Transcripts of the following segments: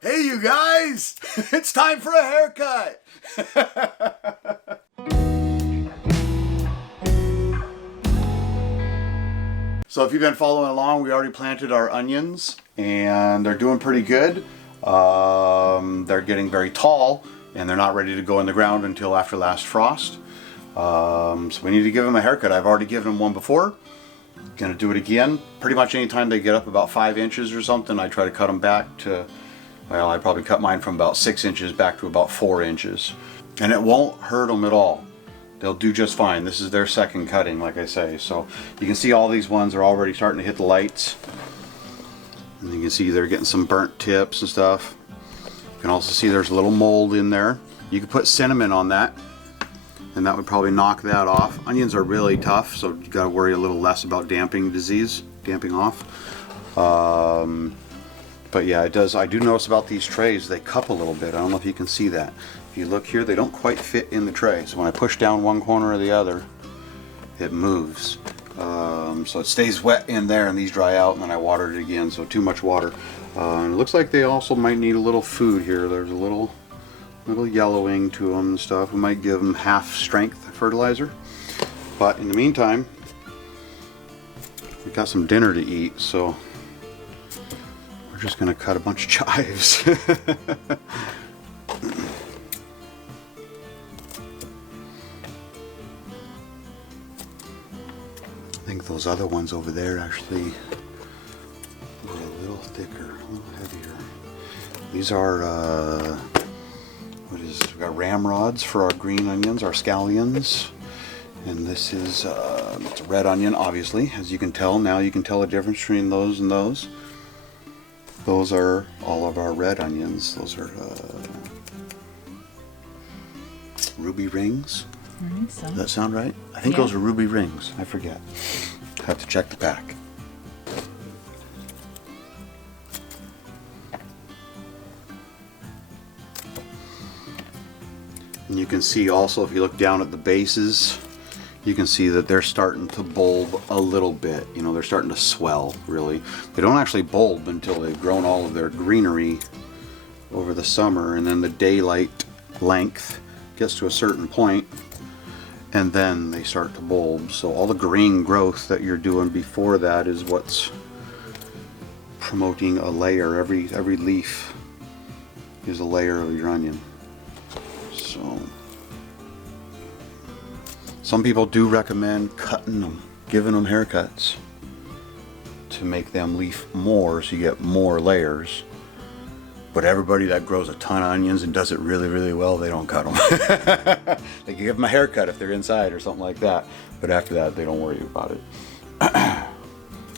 Hey you guys, it's time for a haircut. So if you've been following along, we already planted our onions and they're doing pretty good. They're getting very tall and they're not ready to go in the ground until after last frost. So we need to give them a haircut. I've already given them one before. Gonna do it again. Pretty much anytime they get up about 5 inches or something, I try to cut them back to, well, I probably cut mine from about 6 inches back to about 4 inches. And it won't hurt them at all. They'll do just fine. This is their second cutting, like I say. So you can see all these ones are already starting to hit the lights. And you can see they're getting some burnt tips and stuff. You can also see there's a little mold in there. You could put cinnamon on that, and that would probably knock that off. Onions are really tough, so you got to worry a little less about damping off. But yeah, it does. I do notice about these trays, they cup a little bit. I don't know if you can see that. If you look here, they don't quite fit in the tray. So when I push down one corner or the other, it moves. So it stays wet in there, and these dry out, and then I water it again. So too much water. And it looks like they also might need a little food here. There's a little yellowing to them and stuff. We might give them half strength fertilizer. But in the meantime, we got some dinner to eat, so we're just gonna cut a bunch of chives. I think those other ones over there actually were a little thicker, a little heavier. These are we've got ramrods for our green onions, our scallions. And this is it's a red onion, obviously, as you can tell. Now you can tell the difference between those and those. Those are all of our red onions. Those are ruby rings. I think so. Does that sound right? I think those are ruby rings. I forget. I have to check the pack. And you can see also, if you look down at the bases, you can see that they're starting to bulb a little bit. You know, they're starting to swell, really. They don't actually bulb until they've grown all of their greenery over the summer, and then the daylight length gets to a certain point, and then they start to bulb. So all the green growth that you're doing before that is what's promoting a layer. Every leaf is a layer of your onion. So some people do recommend cutting them, giving them haircuts to make them leaf more so you get more layers. But everybody that grows a ton of onions and does it really, really well, they don't cut them. They can give them a haircut if they're inside or something like that. But after that, they don't worry about it.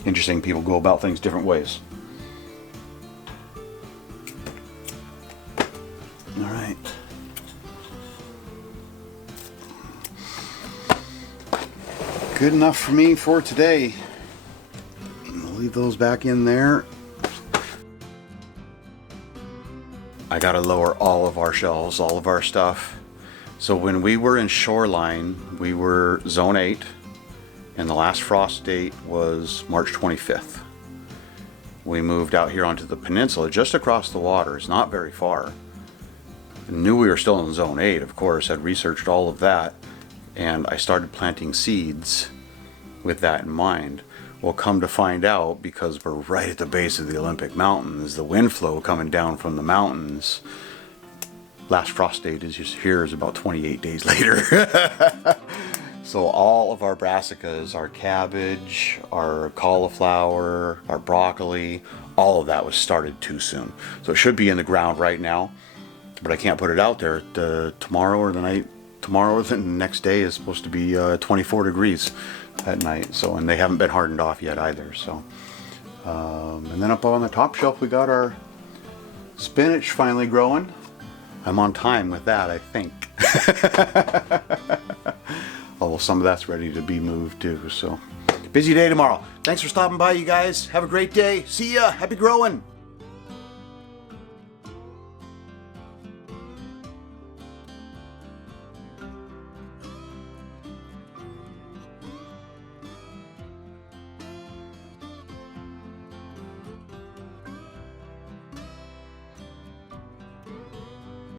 Interesting, people go about things different ways. All right. Good enough for me for today. I'll leave those back in there. I gotta lower all of our shelves, all of our stuff. So when we were in Shoreline, we were zone 8, and the last frost date was March 25th. We moved out here onto the peninsula, just across the water. It's not very far. I knew we were still in zone 8, of course. I'd researched all of that, and I started planting seeds with that in mind. Well, come to find out, because we're right at the base of the Olympic Mountains, the wind flow coming down from the mountains, last frost date is just here is about 28 days later. So all of our brassicas, our cabbage, our cauliflower, our broccoli, all of that was started too soon. So it should be in the ground right now, but I can't put it out there. Tomorrow or the next day is supposed to be 24 degrees at night. So, and they haven't been hardened off yet either. So, and then up on the top shelf we got our spinach finally growing. I'm on time with that, I think. Although some of that's ready to be moved too. So, busy day tomorrow. Thanks for stopping by, you guys. Have a great day. See ya. Happy growing.